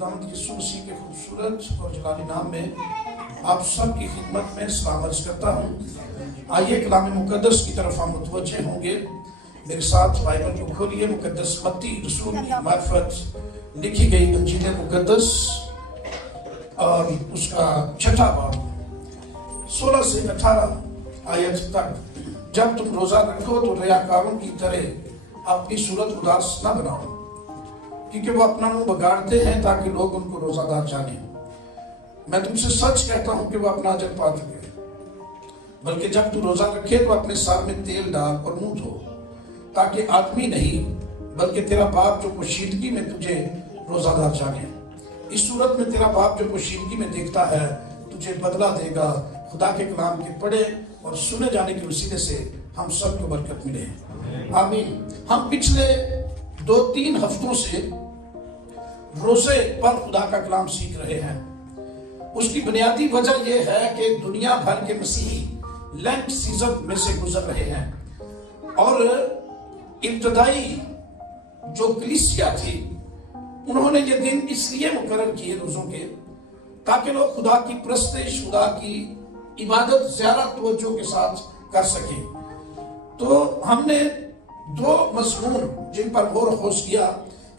खुदावंद यीशु मसीह के खूबसूरत और जलाली नाम में आप सब की खिदमत में सलाम अर्ज करता हूँ। आइए कलाम मुकद्दस की तरफ हम मुतवज्जे होंगे। मेरे साथ बाइबल को खोलिए। मुकद्दस मत्ती रसूल की मार्फत लिखी गई इंजील मुकद्दस और उसका 6वां बाब 16 से 18 आयत तक। जब तुम रोजा रखो तो रियाकारों की तरह अपनी सूरत उदास न बनाओ, क्योंकि वो अपना मुंह बगाड़ते हैं ताकि लोग उनको रोजादार जाने। मैं तुमसे सच कहता हूं कि वो अपना अजर पा चुके। बल्कि जब तू रोजा रखे तो अपने सर में तेल डाल और मुंह धो, ताकि आदमी नहीं बल्कि तेरा बाप जो पोशीदगी में तुझे रोजादार जाने। इस सूरत में तेरा बाप जो पोशीदगी में देखता है तुझे बदला देगा। खुदा के कलाम के पढ़े और सुने जाने के वसीले से हम सबको बरकत मिले। आमीन। हम पिछले 2-3 हफ्तों से रोजे पर खुदा का कलाम सीख रहे हैं। उसकी बुनियादी वजह यह है कि दुनिया भर के मसीही लेंट सीजन में से गुजर रहे हैं और इब्तदाई जो कलीसिया थी उन्होंने ये दिन इसलिए मुकर्रर किए रोजों के, ताकि लोग खुदा की प्रस्तिश, खुदा की इबादत ज़्यादा तवज्जो के साथ कर सके। तो हमने 2 मज़मून जिन पर गौर खोज किया।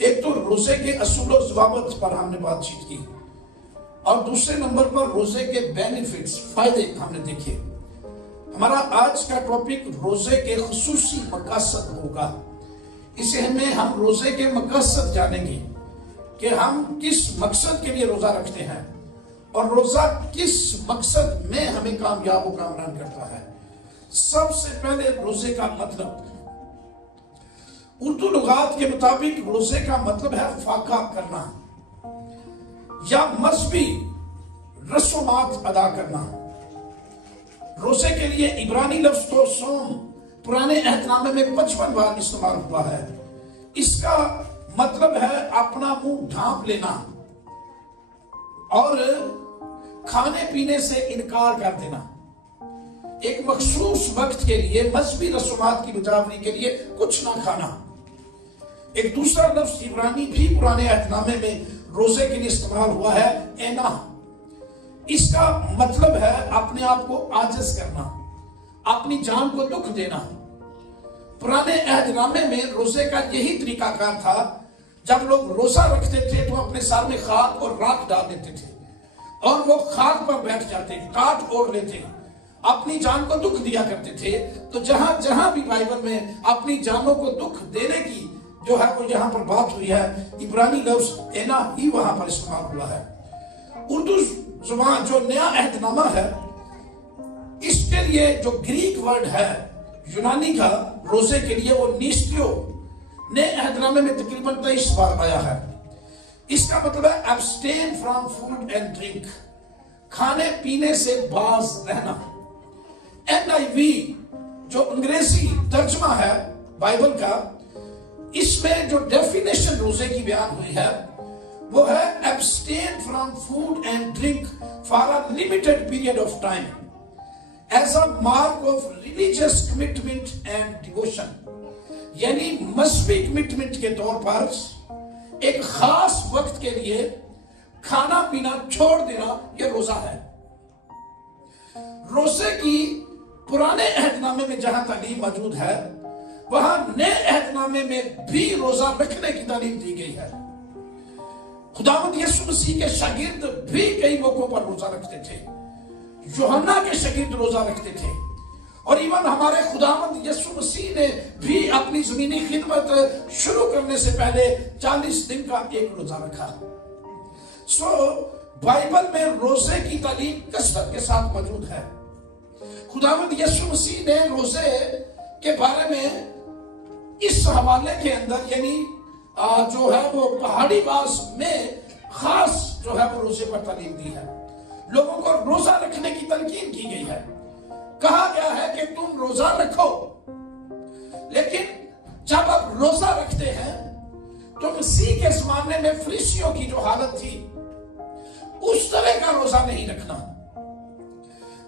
एक तो रोजे के असूल और ज़वाबित पर हमने बातचीत की और दूसरे नंबर पर रोजे के बेनिफिट्स, फायदे हमने देखे। हमारा आज का टॉपिक रोजे के खुसूसी मकसद होगा। इसे हम रोजे के मकसद जानेंगे कि हम किस मकसद के लिए रोजा रखते हैं और रोजा किस मकसद में हमें कामयाब व कामरान करता है। सबसे पहले रोजे का मतलब, उर्दू लुगात के मुताबिक रोजे का मतलब है फाका करना या मजहबी रस्मात अदा करना। रोजे के लिए इब्रानी लफ्ज तो सोम पुराने अहदनामे में 55 बार इस्तेमाल हुआ है। इसका मतलब है अपना मुंह ढांप लेना और खाने पीने से इनकार कर देना। एक मखसूस वक्त के लिए मजहबी रस्मात की बजावरी के लिए कुछ ना खाना। एक दूसरा लफ्ज इब्रानी भी पुराने अहदनामे में रोजे के लिए इस्तेमाल हुआ है, एना। इसका मतलब है अपने आप को आजिज करना, अपनी जान को दुख देना। पुराने अहदनामे में रोजे का यही तरीकाकार था। जब लोग रोजा रखते थे तो अपने सर में खाक और राख डाल देते थे और वो खाक पर बैठ जाते, काट ओढ़ लेते, अपनी जान को दुख दिया करते थे। तो जहां जहां भी बाइबल में अपनी जानों को दुख देने की जो है वो यहाँ पर बात हुई है, इब्रानी लफ्ज एना ही वहां पर इस्तेमाल हुआ है। उर्दू जुबान जो नया अहदनामा है, इसके लिए जो ग्रीक वर्ड है यूनानी का रोजे के लिए, वो निस्टियो, नए अहदनामे में तकरीबन 23 बार आया है। इसका मतलब है abstain from food and drink, खाने पीने से बाज रहना। NIV जो अंग्रेजी तर्जमा है बाइबल का, इसमें जो डेफिनेशन रोजे की बयान हुई है वो है abstain from food and drink for a limited period of time as a mark of religious commitment and devotion. यानी मजहबी कमिटमेंट के तौर पर एक खास वक्त के लिए खाना पीना छोड़ देना यह रोजा है। रोजे की पुराने अहदनामे में जहां तालीम मौजूद है, वहां नए अहदनामे में भी रोजा रखने की तालीम दी गई है। खुदावंद यीशु मसीह के शागिर्द भी कई मौकों पर रोजा रखते थे। यूहन्ना के शागिर्द रोजा रखते थे और इवन हमारे खुदावंद यीशु मसीह ने भी अपनी जमीनी खिदमत शुरू करने से पहले 40 दिन का एक रोजा रखा। बाइबल में रोजे की तालीम कसरत के साथ मौजूद है। खुदावंद यीशु मसीह ने रोजे के बारे में इस हवाले के अंदर, यानी जो है वो पहाड़ी बास में खास जो है वो रोजे पर तालीम दी है। लोगों को रोजा रखने की तलकीन की गई है। कहा गया है कि तुम रोजा रखो, लेकिन जब आप रोजा रखते हैं तो मसीह के जमाने में फरीसियों की जो हालत थी उस तरह का रोजा नहीं रखना।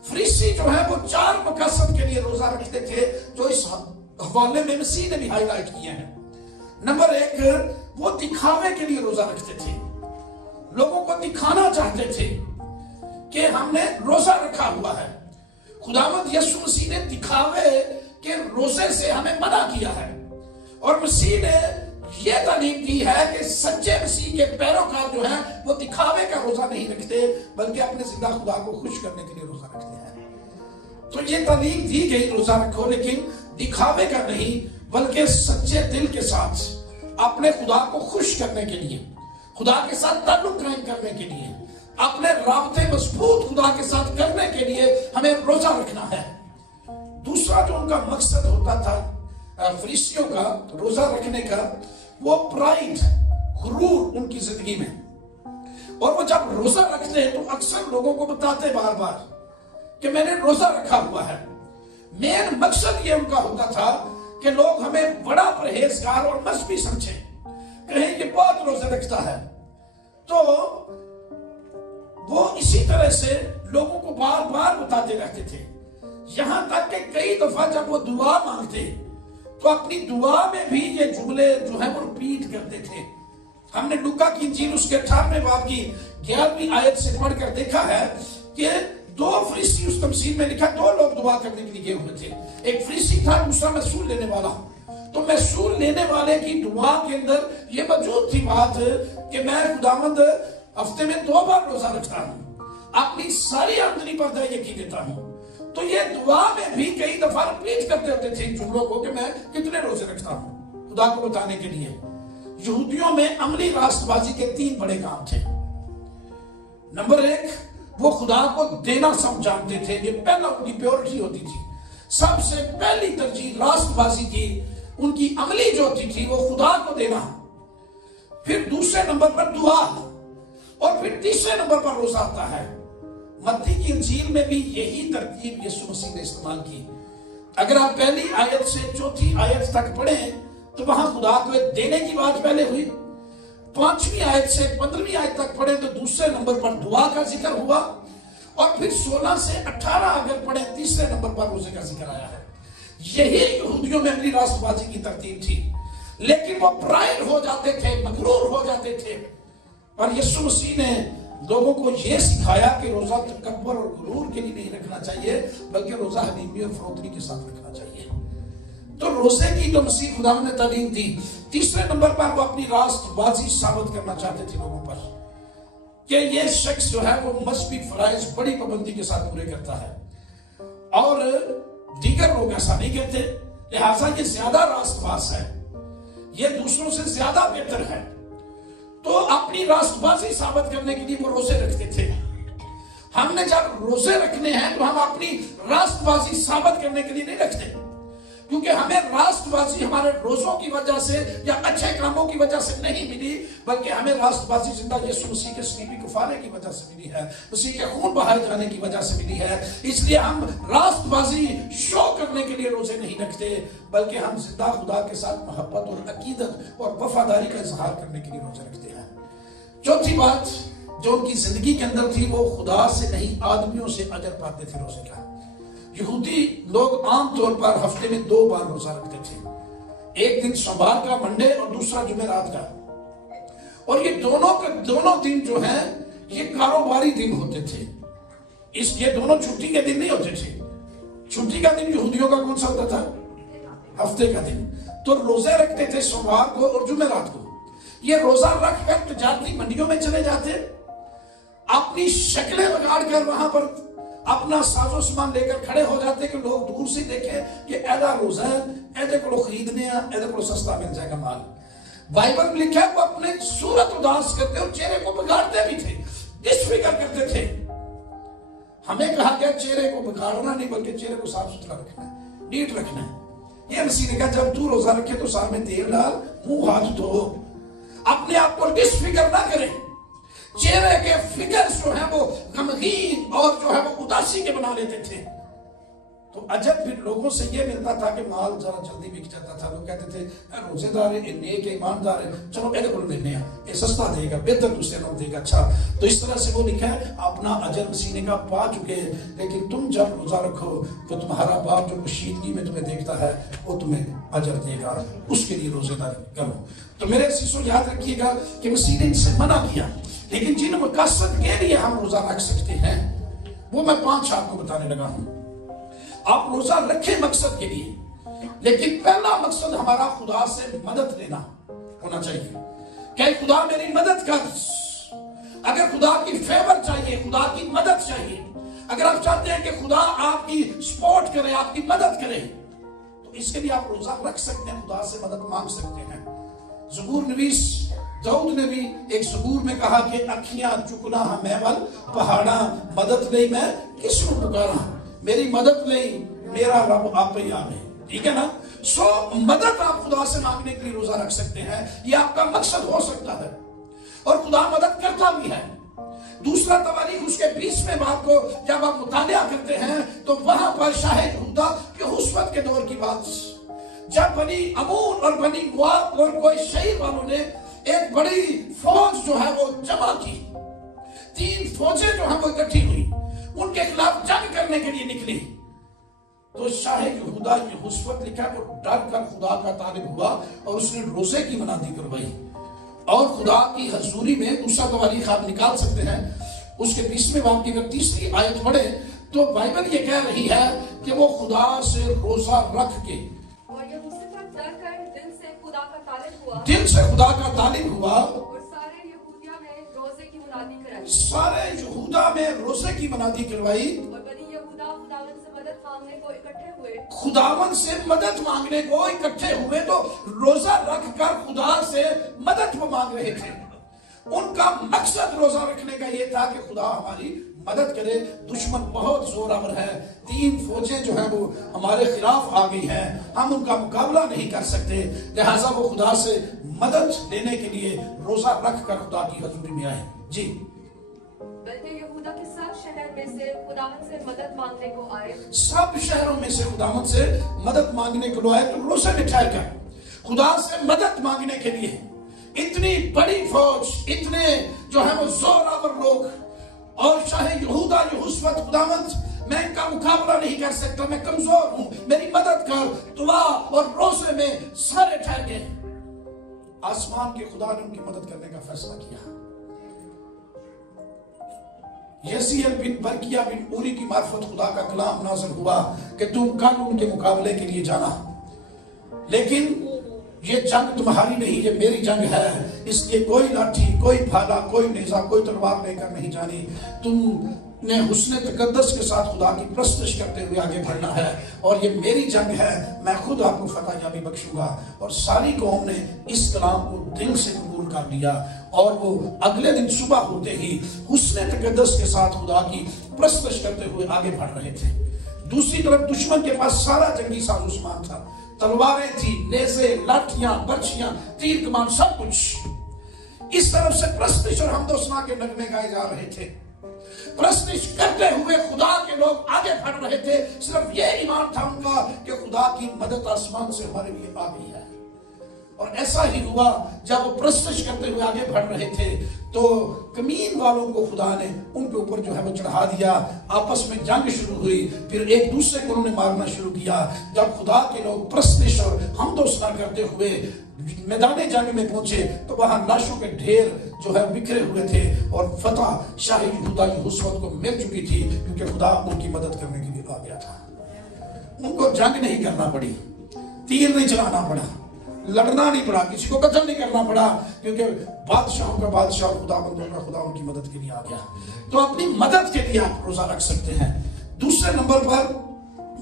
फरीसी जो है वो 4 मकसद के लिए रोजा रखते थे, जो इस हवाले में मसीह ने भी हाईलाइट किए हैं। नंबर 1, वो दिखावे के लिए रोजा रखते थे। दिखाना चाहते थे कि हमने रोजा रखा हुआ है। खुदावंद यीशु मसीह ने दिखावे के रोजे से हमें मना किया है, और मसीह ने यह तालीम दी है कि सच्चे मसीह के पैरोकार जो हैं वो दिखावे का रोजा नहीं रखते, बल्कि अपने जिंदा खुदा को खुश करने के लिए रोजा रखते हैं। तो ये तालीम दी गई रोजा रखो, लेकिन दिखावे का नहीं, बल्कि सच्चे दिल के साथ अपने खुदा को खुश करने के लिए, खुदा के साथ ताल्लुक कायम करने के लिए, अपने राबते मजबूत खुदा के साथ करने के लिए हमें रोजा रखना है। दूसरा जो उनका मकसद होता था फरीसियों का रोजा रखने का, वो प्राइड, गुरूर उनकी जिंदगी में। और वो जब रोजा रखते हैं तो अक्सर लोगों को बताते बार बार कि मैंने रोजा रखा हुआ है। मेन मकसद ये उनका होता था कि लोग हमें बड़ा परहेजगार और मजहबी समझें, कहें कि बहुत रोजे रखता है। तो वो इसी तरह से लोगों को बार बार बताते रहते थे, यहां तक कि कई दफा जब वो दुआ मांगते तो अपनी दुआ में भी ये जुमले जो है वो रिपीट करते थे। हमने लूका की इंजील उसके 18वें बाब की 11वीं आयत से पढ़कर देखा है कि दो फरीसी, उस तमसील में लिखा, दो लोग दुआ करने के लिए गए हुए थे। एक फरीसी था, दूसरा महसूल लेने वाला। तो महसूल लेने वाले की दुआ के अंदर ये मौजूद थी बात कि मैं खुदावंद हफ्ते में 2 बार रोजा रखता हूं, अपनी सारी आमदनी पर दया यकीन देता हूं। तो ये दुआ में भी कई दफा रिपीट करते होते थे जुमलों को कि मैं कितने रोजे रखता हूं, खुदा को बताने के लिए। यहूदियों में अमली राष्ट्रबाजी के 3 बड़े काम थे। नंबर 1, वो खुदा को देना सब जानते थे, ये पहला उनकी प्योरिटी होती थी। सबसे पहली तरजीह राष्ट्रबाजी की उनकी अमली जो होती थी वो खुदा को देना। फिर दूसरे नंबर पर दुआ, और फिर तीसरे नंबर पर रोजा आता है। मत्ती की इंजील में भी यही तरतीब यीशु मसीह ने इस्तेमाल की। अगर आप पहली आयत से 4थी आयत तक पढ़ें तो वहां खुदा को देने की बात पहले हुई। 5वीं आयत से 15वीं आयत तक पढ़ें तो दूसरे नंबर पर दुआ का जिक्र हुआ, और फिर 16 से 18 अगर पढ़ें तीसरे नंबर पर रोजे का जिक्र आया है। यही यहूदियों में अपनी राष्ट्रबाजी की तरतीब थी, लेकिन वो प्राइड हो जाते थे, मगरूर हो जाते थे। पर यीशु मसीह ने लोगों को यह सिखाया कि रोजा तकब्बर और गुरूर के लिए नहीं रखना चाहिए, बल्कि रोजा हलीमी और फरोतनी के साथ रखना चाहिए। तो रोजे की जो मसीह खुदा ने तालीम दी। तीसरे नंबर पर वो अपनी राष्ट्रबाजी साबित करना चाहते थे लोगों पर कि ये शख्स जो है वो मजहबी फराइज बड़ी पाबंदी के साथ पूरे करता है, और दीगर लोग ऐसा नहीं कहते, लिहाजा ये ज्यादा राष्ट्रवास है, ये दूसरों से ज्यादा बेहतर है। तो अपनी राष्ट्रबाजी साबित करने के लिए वो रोजे रखते थे। हमने जब रोजे रखने हैं तो हम अपनी राष्ट्रबाजी साबित करने के लिए नहीं रखते, क्योंकि हमें राष्ट्रबाजी हमारे रोजों की वजह से या अच्छे कामों की वजह से नहीं मिली, बल्कि हमें राष्ट्रबाजी जिंदा यीशु मसीह के सलीबी कुफारे की वजह से मिली है, मसीह के खून बहाए जाने की वजह से मिली है। इसलिए हम राष्ट्रबाजी शो करने के लिए रोजे नहीं रखते, बल्कि हम जिंदा खुदा के साथ मोहब्बत और अकीदत और वफादारी का इजहार करने के लिए रोजे रखते हैं। चौथी बात जो उनकी जिंदगी के अंदर थी, वो खुदा से नहीं आदमियों से अजर पाते थे रोजे का। यहूदी लोग आमतौर पर हफ्ते में 2 बार रोजा रखते थे, एक दिन सोमवार का मंडे और दूसरा जुमेरात का। और ये दोनों दिन जो है ये कारोबारी दिन होते थे। ये दोनों छुट्टी के दिन नहीं होते थे। छुट्टी का दिन यहूदियों का कौन सा होता था? हफ्ते का दिन। तो रोजे रखते थे सोमवार को और जुमेरात को। ये रोजा रख कर तजारती मंडियों में चले जाते, अपनी शक्लें बिगाड़ कर वहां पर अपना साजो सामान लेकर खड़े हो जाते कि लोग दूर से देखें कि ऐसा रोजा है, ऐसे को खरीदने ऐसे को सस्ता मिल जाएगा माल। बाइबल में लिखा है वो अपने सूरत उदास करते और चेहरे को बिगाड़ते भी थे, डिसफिगर करते थे। हमें कहा गया चेहरे को बिगाड़ना नहीं, बल्कि चेहरे को साफ सुथरा रखना है, नीट रखना है। ये मसीह ने कहा जब तू रोजा रखे तो सार में तेल डाल, मुंह हाथ धो, अपने आप को डिसफिगर ना करें। चेहरे के फिगर्स जो है वो गमगीन और जो है वो उदासी के बना लेते थे। तो अजब फिर लोगों से ये मिलता था कि माल जरा जल्दी बिक जाता था। लोग कहते थे रोजेदार है, नेक ईमानदार है, चलो ऐसे को लेने ये सस्ता देगा, बेहतर दूसरे लोग देगा। अच्छा, तो इस तरह से वो लिखा है अपना अजर मसीने का पा चुके, लेकिन तुम जब रोजा रखो तो तुम्हारा बाप जो कशीदगी में तुम्हें देखता है वो तुम्हें अजर देगा, उसके लिए रोजेदार करो। तो मेरे शिष्यों याद रखिएगा कि मसीह ने इनसे मना किया लेकिन जिन मकसद के लिए हम रोजा रख सकते हैं वो मैं 5 आपको बताने लगा हूं। आप रोजा रखें मकसद के लिए, लेकिन पहला मकसद हमारा खुदा से मदद लेना होना चाहिए। क्या खुदा मेरी मदद कर, अगर खुदा की फेवर चाहिए, खुदा की मदद चाहिए, अगर आप चाहते हैं कि खुदा आपकी सपोर्ट करे, आपकी मदद करे, तो इसके लिए आप रोजा रख सकते हैं, खुदा से मदद मांग सकते हैं। ज़बूर नवीस दाऊद ने भी एक ज़बूर में कहा कि अखियां चुकना हमेवल पहाड़ा मदद नहीं मैं किसको पुकारा, मेरी मदद नहीं मेरा रब आप ही आवे। ठीक है ना? सो मदद आप खुदा से मांगने के लिए रोजा रख सकते हैं, यह आपका मकसद हो सकता है और खुदा मदद करता भी है। दूसरा तवारीख उसके 20वें बाब को जब आप मुतालिया करते हैं तो वहां पर शाहे यहूदा के हुस्वत के दौर की बात, जब बनी अमून और बनी मुआब और कोई शहीद वालों ने एक बड़ी फौज जो है वो जमा की, 3 फौजें जो है वो इकट्ठी हुई, उनके खिलाफ जंग करने के लिए निकली, तो शाहे यहूदा की हुस्वत लिखा वो डर कर खुदा का तालिब हुआ और उसने रोजे की मनादी करवाई और खुदा की हजूरी में। दूसरा तवारीख आप निकाल सकते हैं, उसके 20वें बाब की अगर 3री आयत पढ़े तो बाइबल ये कह रही है कि वो खुदा से रोजा रख के दिल से खुदा का तालिब हुआ और सारे यहूदा में रोजे की मनादी करवाई और बनी यहूदा खुदावन से मदद मांगने को इकट्ठे हुए, तो रोजा रख कर खुदा से मदद वो मांग रहे थे। उनका मकसद रोजा रखने का ये था कि खुदा हमारी मदद करे। दुश्मन बहुत जोरावर है, 3 फौजें जो है वो हमारे खिलाफ आ गई हैं, हम उनका मुकाबला नहीं कर सकते, लिहाजा वो खुदा से मदद लेने के लिए रोजा रख कर खुदा की हजूरी में आए। जी, यहूदा के सब शहर में से खुदावंद से मदद मांगने को आए, सब शहरों में से खुदावंद से मदद मांगने को आए, तो रोजे बिठाए कर खुदा से मदद मांगने के लिए। इतनी बड़ी फौज, इतने जो है वो जोरावर लोग, और शाहे यहूदा जो उस वक्त खुदावंद मैं इनका मुकाबला नहीं कर सकता, मैं कमजोर हूं, मेरी मदद कर, दुआ और रोजे में सारे ठहर गए। आसमान के खुदा ने उनकी मदद करने का फैसला किया। यसीएल बिन बरकिया बिन ऊरी की मार्फत खुदा का कलाम नाज़िल हुआ कि तुम कल उनके मुकाबले के लिए जाना, लेकिन ये जंग तुम्हारी नहीं, ये मेरी जंग है, इसलिए कोई लाठी, कोई भाला, कोई नेजा, कोई तलवार लेकर नहीं जानी। तुमने हुस्ने तकद्दस के साथ खुदा की प्रस्तश करते हुए आगे बढ़ना है, और ये मेरी जंग है, मैं खुद आपको फतह याबी बख्शूंगा। और सारी कौम ने इस कलाम को दिल से कबूल कर लिया, और वो अगले दिन सुबह होते ही हुस्ने तकद्दस के साथ खुदा की प्रस्तश करते हुए आगे बढ़ रहे थे। दूसरी तरफ दुश्मन के पास सारा जंगी साजोसामान था, तलवारें थी, नेज़े, लाठियां, बर्छियां, तीर कमान, सब कुछ। इस तरफ से प्रस्तिश और हमदोसना के नगमे गाए जा रहे थे। प्रस्तिश करते हुए खुदा के लोग आगे बढ़ रहे थे। सिर्फ यह ईमान था उनका कि खुदा की मदद आसमान से हमारे लिए आ गई है। और ऐसा ही हुआ, जब वो प्रस्तिश करते हुए आगे बढ़ रहे थे तो कमीन वालों को खुदा ने उनके ऊपर जो है वो चढ़ा दिया। आपस में जंग शुरू हुई, फिर एक दूसरे को उन्होंने मारना शुरू किया। जब खुदा के लोग प्रस्तिश और हमदोसना करते हुए मैदान जंग में पहुंचे तो वहां लाशों के ढेर जो है बिखरे हुए थे, और फतह शाही यहूदा की हुस्वत को मिल चुकी थी, क्योंकि खुदा उनकी मदद करने के लिए आ गया था। उनको जंग नहीं करना पड़ी, तीर नहीं चलाना पड़ा, लड़ना नहीं पड़ा, किसी को कत्ल नहीं करना पड़ा, क्योंकि बादशाहों का बादशाह खुदावंद का खुदा उनकी मदद के लिए आ गया। तो अपनी मदद के लिए आप रोजा रख सकते हैं। दूसरे नंबर पर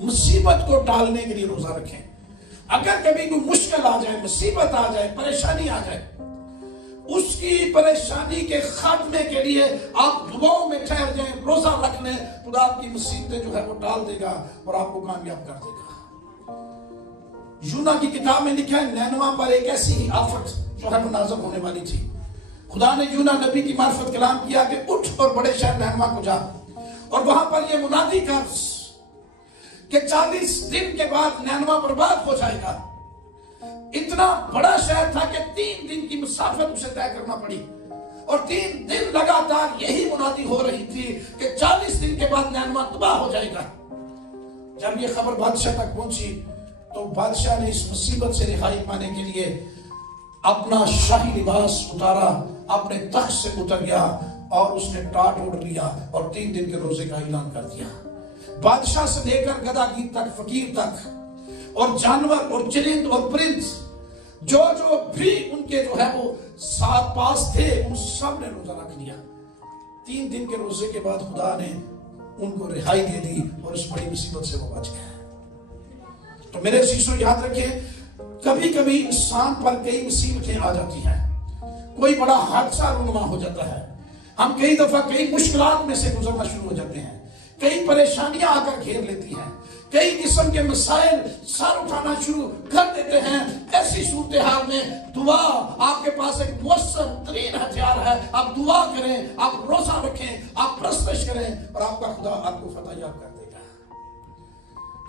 मुसीबत को टालने के लिए रोजा रखें। अगर कभी कोई मुश्किल आ जाए, मुसीबत आ जाए, परेशानी आ जाए, उसकी परेशानी के खात्मे के लिए आप दुआओं में ठहर जाएं, रोजा रख लें, खुदा आपकी मुसीबतें जो है वो टाल देगा और आपको कामयाब कर देगा। यूना की किताब में लिखा है, नैनवा पर एक ऐसी आफत जो है वो नाज़िल होने वाली थी। खुदा ने यूना नबी की मार्फत कलाम किया कि उठ और बड़े शहर नैनवा को जा, और वहां पर ये मुनादी कर कि 40 दिन के बाद नैनवा बर्बाद हो जाएगा। इतना बड़ा शहर था कि 3 दिन की मुसाफत उसे तय करना पड़ी, और 3 दिन लगातार यही मुनादी हो रही थी कि 40 दिन के बाद नैनवा तबाह हो जाएगा। जब ये खबर बादशाह तक पहुंची तो बादशाह ने इस मुसीबत से रिहाई पाने के लिए अपना शाही लिबास उतारा, اپنے تخت سے اتر گیا اور اس نے ٹاٹ اوڑھ لیا اور 3 دن کے روزے کا اعلان کر دیا. بادشاہ سے لے کر گداگیر تک، فقیر تک، اور جانور اور چرند اور پرند جو بھی ان کے جو ہے وہ ساتھ پاس تھے، ان سب نے روزہ رکھ لیا. 3 دن کے روزے کے بعد خدا نے ان کو رہائی دے دی اور اس بڑی مصیبت سے وہ بچ گئے. تو میرے عزیزو یاد رکھیں، کبھی کبھی انسان پر کئی مصیبتیں آ جاتی ہیں، کوئی بڑا حادثہ رونما ہو جاتا ہے، ہم کئی دفعہ کئی مشکلات میں سے گزرنا شروع ہو جاتے ہیں، کئی پریشانیاں آ کر گھیر لیتی ہیں، کئی قسم کے مسائل سر اٹھانا شروع کر دیتے ہیں. ایسی صورتحال میں دعا آپ کے پاس ایک مؤثر ترین ہتھیار ہے. آپ دعا کریں، آپ روزہ رکھیں، آپ پرستش کریں اور آپ کا خدا آپ کو فتح یاب کر دے گا.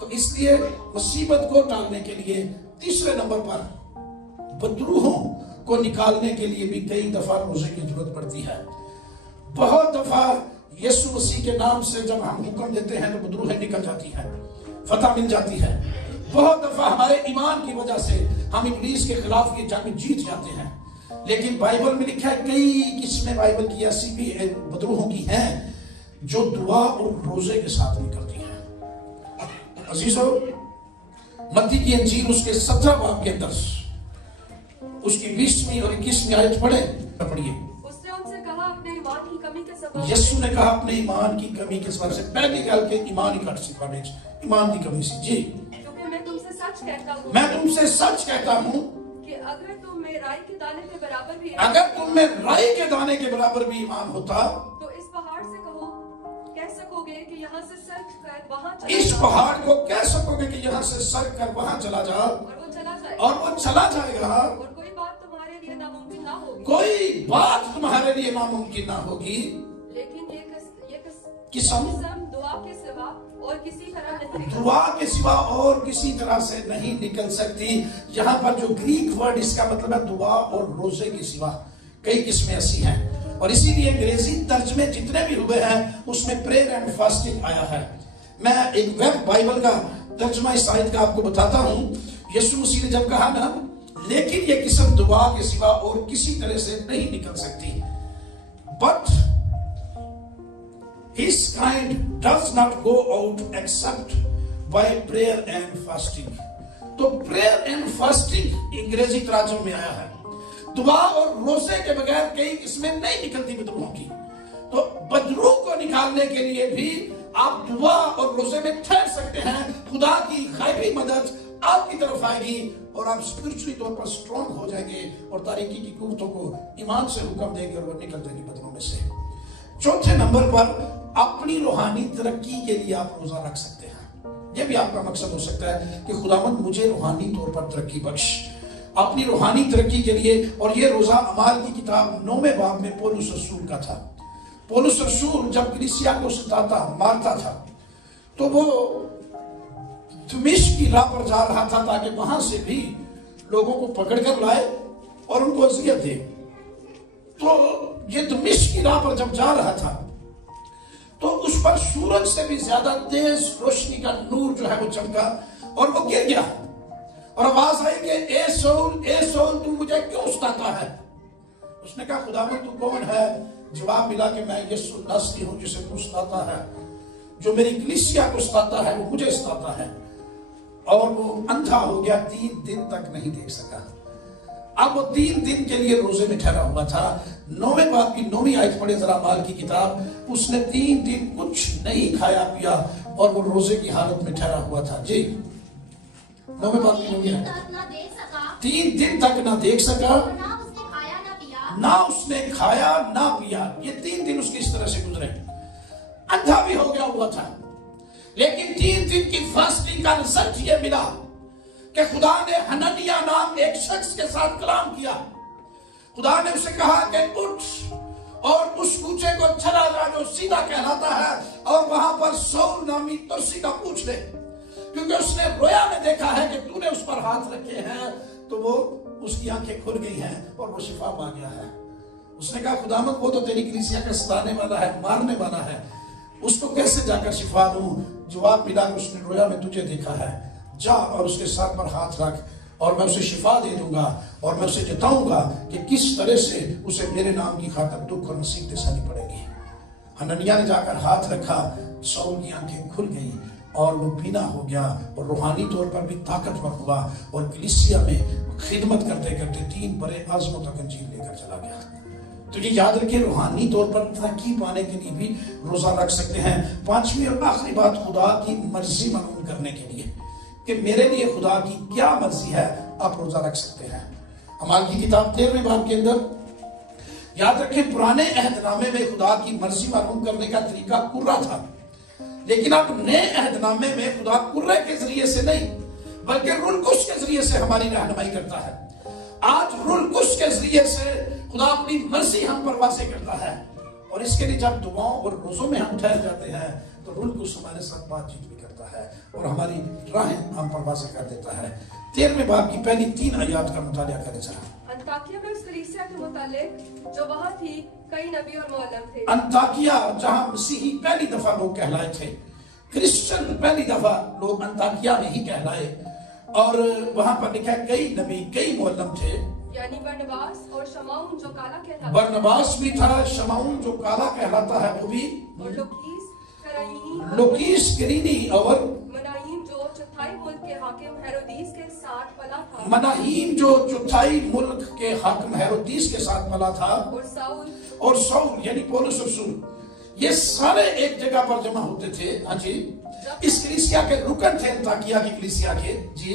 تو اس لیے مصیبت کو ٹالنے کے لیے تیسرے نمبر پر بدروحوں کو نکالنے کے لیے بھی کئی دفعہ روزے کی ضرورت پڑتی ہے. بہت دفعہ یسوع مسیح کے نام سے جب ہم حکم دیتے ہیں تو بدروہیں نکل جاتی ہیں، فتح مل جاتی ہے. بہت دفعہ ہمارے ایمان کی وجہ سے ہم ابلیس کے خلاف یہ جنگ جیت جاتے ہیں. لیکن بائبل میں لکھا ہے کئی قسمیں بائبل کی ایسی بھی بدروحوں کی ہیں جو دعا اور روزے کے ساتھ نکلتی ہیں. عزیزو، متی کی انجیل اس کے 17 باب کے اندر اس کی 20ویں اور 21ویں آیت پڑھیے. اس نے ان سے کہا اپنے ایمان کی کمی کے سبب، یسوع نے کہا اپنے ایمان کی کمی کے سبب سے، پہلی گل کے ایمان ہی کٹ سکھا بیچ ایمان کی کمی سے. جی، کیونکہ میں تم سے سچ کہتا ہوں، میں تم سے سچ کہتا ہوں کہ اگر تم میں رائی کے دانے کے برابر بھی اگر تم میں رائی کے دانے کے برابر بھی ایمان ہوتا تو اس پہاڑ سے کہہ سکو گے کہ یہاں سے سر کر وہاں چلا اس جا، پہاڑ کو کہہ سکو گے کہ یہاں سے سر کر وہاں چلا جا اور وہ چلا جائے، اور وہ چلا جائے گا. اور کوئی بات تمہارے لیے ناممکن نہ ہوگی. کوئی بات تمہارے لیے ناممکن نہ ہوگی. لیکن یہ قسم دعا کے سوا اور کسی طرح نہیں، دعا کے سوا اور کسی طرح سے نہیں نکل سکتی. یہاں پر جو گریک ورڈ اس کا مطلب ہے دعا اور روزے کے سوا. کئی قسمیں ایسی ہیں اور اسی لیے انگریزی ترجمے جتنے بھی ہوئے ہیں اس میں پریئر اینڈ فاسٹنگ آیا ہے. میں ایک ویب بائبل کا ترجمہ اس آیت کا آپ کو بتاتا ہوں. یسوع مسیح نے جب کہا نا، لیکن یہ قسم دعا کے سوا اور کسی طرح سے نہیں نکل سکتی. But his kind does not go out except by prayer and fasting. تو prayer and fasting انگریزی تراجم میں آیا ہے. دعا اور روزے کے بغیر کئی قسمیں نہیں نکلتی بدروحوں کی. تو بدروح کو نکالنے کے لیے بھی آپ دعا اور روزے میں ٹھہر سکتے ہیں. خدا کی غیبی مدد آپ کی طرف آئے گی اور آپ اسپرچولی طور پر سٹرونگ ہو جائیں گے اور تاریکی کی قوتوں کو ایمان سے حکم دیں گے اور وہ نکل جائیں گی بدروح میں سے. چوتھے نمبر پر اپنی روحانی ترقی کے لیے آپ روزہ رکھ سکتے ہیں. یہ بھی آپ کا مقصد ہو سکتا ہے کہ خداوند مجھے روحانی طور پر ترقی بخش. اپنی روحانی ترقی کے لیے، اور یہ روزہ اعمال کی کتاب 9ویں باب میں پولس رسول کا تھا. پولس رسول جب کلیسیا کو ستاتا مارتا تھا تو وہ دمشق کی راہ پر جا رہا تھا تاکہ وہاں سے بھی لوگوں کو پکڑ کر لائے اور ان کو اذیت دے. تو یہ دمشق کی راہ پر جب جا رہا تھا تو اس پر سورج سے بھی زیادہ تیز روشنی کا نور جو ہے وہ چمکا اور وہ گر گیا اور آواز آئی کہ اے سول تو مجھے کیوں ستاتا ہے؟ اس نے کہا خداوند تو کون ہے؟ جواب ملا کہ میں یسوع ناصری ہوں جسے تو ستاتا ہے. جو میری کلیسیا کو ستاتا ہے وہ مجھے ستاتا ہے. اور وہ اندھا ہو گیا، 3 دن تک نہیں دیکھ سکا. اب وہ 3 دن کے لیے روزے میں ٹھہرا ہوا تھا. 9ویں باب کی 9ویں آیت پڑھے ذرا اعمال کی کتاب. اس نے 3 دن کچھ نہیں کھایا پیا اور وہ روزے کی حالت میں ٹھہرا ہوا تھا. جی 9ویں باب کی 9ویں آیت. 3 دن تک نہ دیکھ سکا، نہ اس نے کھایا نہ پیا. یہ 3 دن اس کی اس طرح سے گزرے. اندھا بھی ہو گیا ہوا تھا، لیکن 3 دن کی فاسٹنگ کا رزلٹ یہ ملا کہ خدا نے حنانیہ نام ایک شخص کے ساتھ کلام کیا. خدا نے اسے کہا کہ اٹھ اور اس کوچے کو چلا جا جو سیدھا کہلاتا ہے اور وہاں پر سول نامی ترسی کا پوچھ لے، کیونکہ اس نے رویا میں دیکھا ہے کہ تو نے اس پر ہاتھ رکھے ہیں تو وہ اس کی آنکھیں کھل گئی ہیں اور وہ شفا پا گیا ہے. اس نے کہا خداوند وہ تو تیری کلیسیا کا ستانے والا ہے، مارنے والا ہے، اس کو کیسے جا کر شفا دوں؟ جواب ملا کہ اس نے رویا میں تجھے دیکھا ہے، جا اور اس کے سر پر ہاتھ رکھ اور میں اسے شفا دے دوں گا اور میں اسے جتاؤں گا کہ کس طرح سے اسے میرے نام کی خاطر دکھ اور مصیبتیں سہنی پڑیں گی۔ حنانیہ نے جا کر ہاتھ رکھا، ساؤل کی آنکھیں کھل گئی اور وہ بینا ہو گیا اور روحانی طور پر بھی طاقتور ہوا اور کلیسیا میں خدمت کرتے کرتے 3 بڑے عظموں تک انجیل لے کر چلا گیا۔ تو یہ یاد رکھیں، روحانی طور پر ترقی پانے کے لیے بھی روزہ رکھ سکتے ہیں۔ 5ویں اور آخری بات، خدا کی مرضی معلوم کرنے کے لیے کہ میرے لیے خدا کی کیا مرضی ہے، آپ روزہ رکھ سکتے ہیں۔ اعمال کی کتاب 13ویں باب کے اندر یاد رکھیں، پرانے عہد نامے میں خدا کی مرضی معلوم کرنے کا طریقہ قرہ تھا، لیکن اب نئے عہد نامے میں خدا قرہ کے ذریعے سے نہیں بلکہ روح القدس کے ذریعے سے ہماری رہنمائی کرتا ہے۔ آج روح القدس کے ذریعے سے خدا اپنی مرضی ہم پر واضح کرتا ہے، اور اس کے لیے جب دعاؤں اور روزوں میں ہم ٹھہر جاتے ہیں تو روح القدس ہمارے ساتھ بات چیت بھی کرتا ہے اور ہماری راہیں ہم پر واضح کر دیتا ہے۔ 13ویں باب کی پہلی 3 آیات کا مطالعہ کریں ذرا۔ انطاکیہ میں اس کلیسیا کے متعلق جو وہاں تھی کئی نبی اور معلم تھے۔ انطاکیہ جہاں مسیحی پہلی دفعہ لوگ کہلائے تھے، کرسچن پہلی دفعہ لوگ انطاکیہ میں ہی کہلائے، اور وہاں پر لکھا ہے کئی نبی کئی معلم تھے، یعنی برنباس اور شمعون جو کالا کہلاتا ہے، برنباس بھی تھا، شمعون جو کالا کہلاتا ہے وہ بھی، اور لوکیس کرینی اور مناہیم جو چوتھائی ملک کے حاکم ہیرودیس کے ساتھ پلا تھا، مناہیم جو چوتھائی ملک کے حاکم ہیرودیس کے ساتھ پلا تھا، اور ساؤل یعنی پولس رسول، یہ سارے ایک جگہ پر جمع ہوتے تھے۔ ہاں جی، اس کلیسیا کے رکن تھے، انطاکیہ کی کلیسیا کے۔ جی،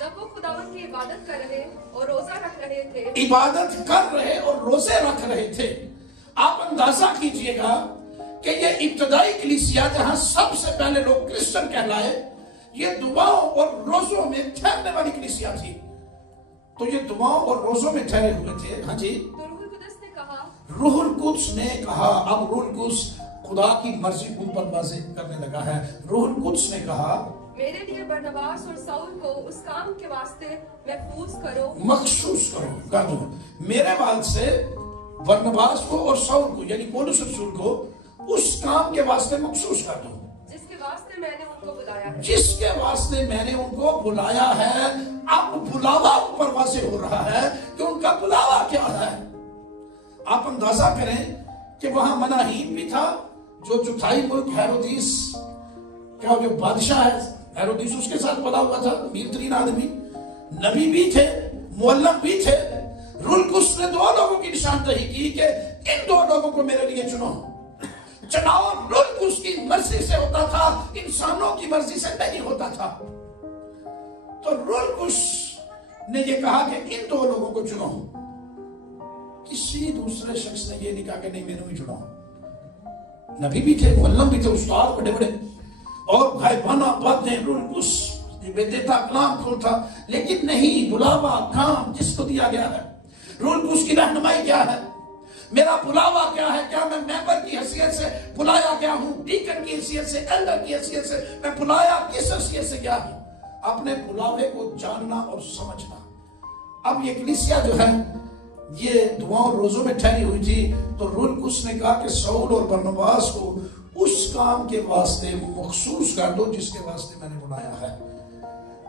جب وہ خداوند کی عبادت کر رہے اور روزہ رکھ رہے تھے، عبادت کر رہے اور روزے رکھ رہے تھے، آپ اندازہ کیجئے گا کہ یہ ابتدائی کلیسیا جہاں سب سے پہلے لوگ کرسچن کہلائے، یہ دعاؤں اور روزوں میں ٹھہرنے والی کلیسیا تھی۔ تو یہ دعاؤں اور روزوں میں ٹھہرے ہوئے تھے۔ ہاں جی، تو روح القدس نے کہا، روح القدس نے کہا، اب روح القدس خدا کی مرضی ان پر واضح کرنے لگا ہے۔ روح القدس نے کہا، میرے لیے برنباس اور ساؤل کو اس کام کے واسطے محفوظ کرو، مخصوص کرو، کر دو میرے بعد سے برنباس کو اور ساؤل کو یعنی پولس رسول کو اس کام کے واسطے مخصوص کر دو جس کے واسطے میں نے ان کو بلایا ہے، جس کے واسطے میں نے ان کو بلایا ہے۔ اب بلاوا ان پر واضح ہو رہا ہے کہ ان کا بلاوا کیا ہے۔ آپ اندازہ کریں کہ وہاں مناہیم بھی تھا جو چوتھائی ملک ہیرودیس کیا جو بادشاہ ہے، ہیرودیس اس کے ساتھ پلا ہوا تھا، امیر ترین آدمی، نبی بھی تھے، معلم بھی تھے۔ روح القدس نے 2 لوگوں کی نشاندہی کی کہ ان 2 لوگوں کو میرے لیے چنو۔ چناؤ روح القدس کی مرضی سے ہوتا تھا، انسانوں کی مرضی سے نہیں ہوتا تھا۔ تو روح القدس نے یہ کہا کہ ان 2 لوگوں کو چنو۔ کسی دوسرے شخص نے یہ نہیں کہا کہ نہیں میں نے ہی چناؤ۔ نبی بھی تھے، معلم بھی تھے، استاد بڑے بڑے اور غائبانہ باتیں روح القدس بے دیتا کلام کھولتا، لیکن نہیں، بلاوا کام جس کو دیا گیا ہے۔ روح القدس کی رہنمائی کیا ہے، میرا بلاوا کیا ہے، کیا میں ممبر کی حیثیت سے بلایا گیا ہوں، ڈیکن کی حیثیت سے، ایلڈر کی حیثیت سے میں بلایا کس حیثیت سے گیا ہوں۔ اپنے بلاوے کو جاننا اور سمجھنا۔ اب یہ کلیسیا جو ہے یہ دعاؤں روزوں میں ٹھہری ہوئی تھی، تو روح القدس نے کہا کہ ساؤل اور برنباس کو اس کام کے واسطے مخصوص کر دو جس کے واسطے میں نے بلایا ہے۔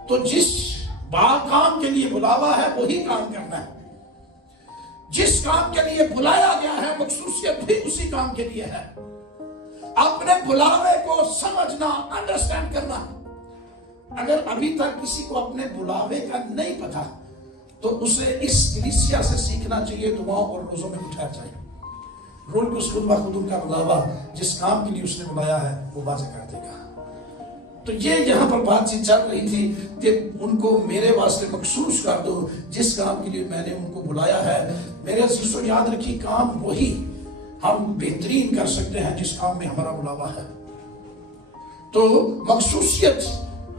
تو جس کام کے لیے بلاوا ہے وہی کام کرنا ہے، جس کام کے لیے بلایا گیا ہے مخصوصیت بھی اسی کام کے لیے ہے۔ اپنے بلاوے کو سمجھنا، انڈرسٹینڈ کرنا۔ اگر ابھی تک کسی کو اپنے بلاوے کا نہیں پتا تو اسے اس کلیسیا سے سیکھنا چاہیے، دعاؤں اور روزوں میں ٹھہر جائے۔ روح القدس خود بخود ان کا بلاوا جس کام کے لیے اس نے بلایا ہے وہ واضح کر دے گا۔ تو یہ یہاں پر بات چیت چل رہی تھی کہ ان کو میرے واسطے مخصوص کر دو جس کام کے لیے میں نے ان کو بلایا ہے۔ میرے عزیزوں یاد رکھیے، کام وہی ہم بہترین کر سکتے ہیں جس کام میں ہمارا بلاوا ہے۔ تو مخصوصیت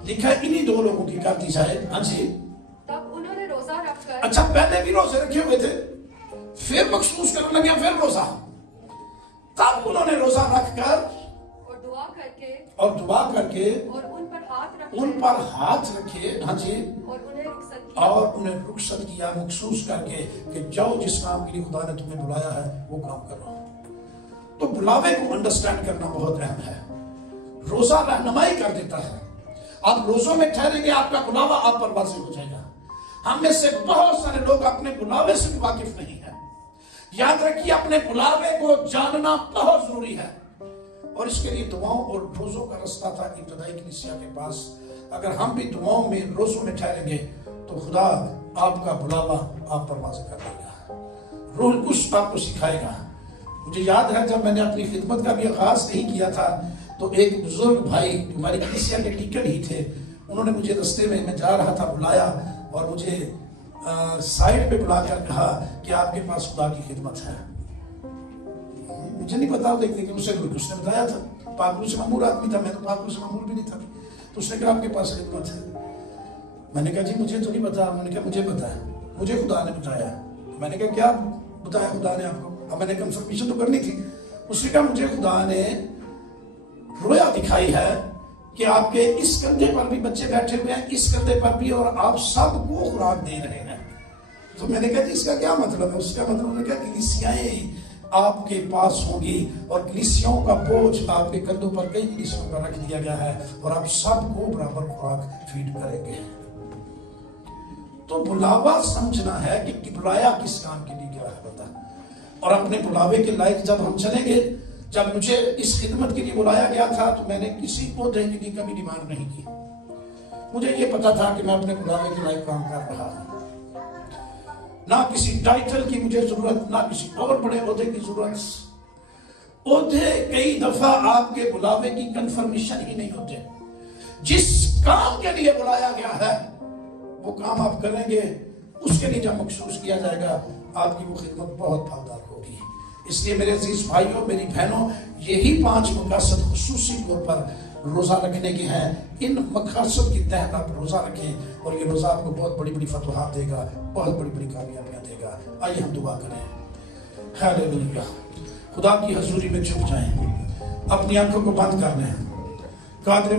لکھا انہی 2 لوگوں کی کر دی جائے۔ ہاں جی، تب انہوں نے روزہ رکھ کر، اچھا پہلے بھی روزے رکھے ہوئے تھے، پھر مخصوص کرنے لگے، پھر روزہ۔ تب انہوں نے روزہ رکھ کر اور دعا کر کے اور ان پر پر ہاتھ رکھے، ہاں جی، اور انہیں رخصت کیا مخصوص کر کے کہ جاؤ جس کام کے لیے خدا نے تمہیں بلایا ہے وہ کام کرو۔ تو بلاوے کو انڈرسٹینڈ کرنا بہت اہم ہے۔ روزہ رہنمائی کر دیتا ہے۔ آپ روزوں میں ٹھہریں گے، آپ کا بلاوا آپ پر واضح ہو جائے گا۔ हम में से बहुत सारे लोग अपने बुलावे से भी वाकिफ नहीं है। याद रखिए, अपने बुलावे को जानना बहुत जरूरी है। और इसके लिए दुआओं और रोजों का रास्ता था इब्तदाई कलीसिया के पास। अगर हम भी दुआओं में रोजों में ठहरेंगे तो खुदा आपका बुलावा आप पर वाज़ेह कर देगा। रूह कुछ आपको सिखाएगा। मुझे याद है जब मैंने अपनी खिदमत का भी आगाज नहीं किया था तो एक बुजुर्ग भाई हमारी कलीसिया के टीचर ही थे, उन्होंने मुझे रास्ते में मैं जा रहा था बुलाया और मुझे साइड पे बुलाकर कहा कि आपके पास खुदा की खिदमत है। मुझे नहीं पता, लेकिन उसने बताया था। पागल से मामूल आदमी था, मैं तो पागल से मामूल भी नहीं था। तो उसने कहा आपके पास खिदमत है। मैंने कहा जी मुझे तो नहीं पता। उन्होंने कहा मुझे पता है, मुझे खुदा ने बताया। मैंने कहा क्या बताया खुदा ने आपको? अब मैंने कंफर्मेशन तो करनी थी। उसने कहा मुझे खुदा ने रोया दिखाई है कि आपके इस कंधे पर भी बच्चे बैठे हुए हैं, इस कंधे पर भी, और आप सबको खुराक दे रहे हैं। तो मैंने कहा इसका क्या मतलब है? उसका मतलब उन्होंने कहा कलीसियाएं आपके पास होगी और कलीसियाओं का बोझ आपके कंधों पर कई कलीसियाओं का रख दिया गया है और आप सबको बराबर खुराक फीड करेंगे। तो बुलावा समझना है कि बुलाया किस काम के लिए गया है बता। और अपने बुलावे के लायक जब हम चलेंगे, जब मुझे इस खिदमत के लिए बुलाया गया था तो मैंने किसी पौधे के लिए कभी डिमांड नहीं की। मुझे ये पता था कि मैं अपने बुलावे के लायक काम कर रहा हूं। ना किसी टाइटल की मुझे जरूरत, ना किसी और बड़े ओहदे की जरूरत। ओहदे कई दफा आपके बुलावे की कंफर्मेशन ही नहीं होते। जिस काम के लिए बुलाया गया है वो काम आप करेंगे, उसके लिए जब महसूस किया जाएगा आपकी वो खिदमत बहुत फलदार होगी। इसलिए मेरे अजीज भाइयों, मेरी बहनों, यही 5 मकासद खुसूसी तौर पर रोजा रखने के हैं। इन मकासद के तहत आप रोजा रखें और ये रोजा आपको बहुत बड़ी बड़ी फतवाहत देगा, बहुत बड़ी बड़ी कामयाबियां देगा। आइए हम दुआ करें। हालेलुया। खुदा की हजूरी में झुक जाएं, अपनी आंखों को बंद कर लें। कादर